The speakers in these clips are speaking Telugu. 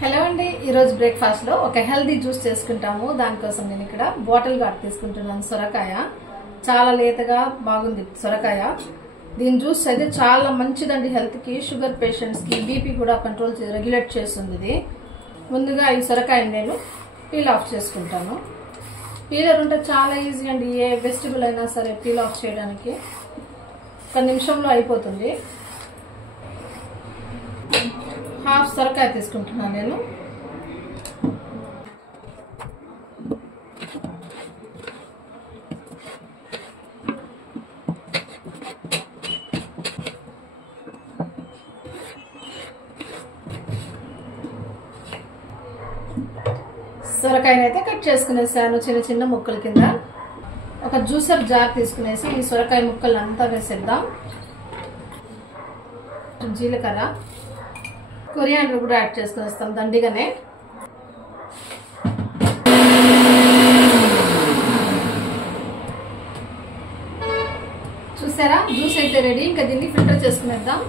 హలో అండి, ఈరోజు బ్రేక్ఫాస్ట్ లో ఒక హెల్దీ జ్యూస్ చేసుకుంటాము. దానికోసం నేను ఇక్కడ బాటిల్ గార్డ్ తీసుకుంటున్నాను. సొరకాయ చాలా లేతగా బాగుంది. సొరకాయ దీని జ్యూస్ అయితే చాలా మంచిదండి హెల్త్ కి. షుగర్ పేషెంట్స్ కి, బీపీ కూడా కంట్రోల్ రెగ్యులేట్ చేస్తుంది ఇది. ముందుగా ఈ సొరకాయని నేను పీల్ ఆఫ్ చేసుకుంటాను. పీలర్ ఉంటే చాలా ఈజీ అండి. ఏ వెజిటబుల్ అయినా సరే పీల్ ఆఫ్ చేయడానికి ఒక నిమిషంలో అయిపోతుంది. హాఫ్ సొరకాయ తీసుకుంటున్నాను నేను. సొరకాయనైతే కట్ చేసుకునేసాను చిన్న చిన్న ముక్కల కింద. ఒక జ్యూసర్ జార్ తీసుకునేసి ఈ సొరకాయ ముక్కలు అంతా వేసేద్దాం. జీలకర్ర, కొరియాండర్ కూడా యాడ్ చేసుకునేస్తాం దండిగానే. చూసారా, జ్యూస్ అయితే రెడీ. ఇంకా దీన్ని ఫిల్టర్ చేసుకునేద్దాం.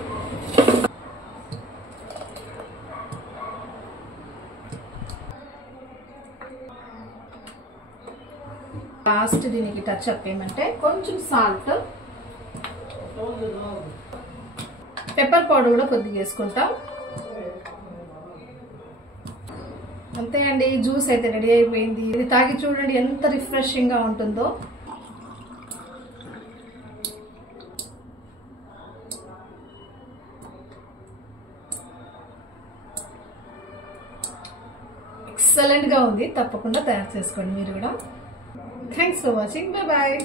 లాస్ట్ దీనికి టచ్ అప్ ఏమంటే కొంచెం సాల్ట్, పెప్పర్ పౌడర్ కూడా కొద్దిగా వేసుకుంటాం. అంతే అండి, జ్యూస్ అయితే రెడీ అయిపోయింది. ఇది తాగి చూడండి ఎంత రిఫ్రెషింగ్ గా ఉంటుందో. ఎక్సలెంట్ గా ఉంది. తప్పకుండా తయారు చేసుకోండి మీరు కూడా. Thanks for watching. Bye bye.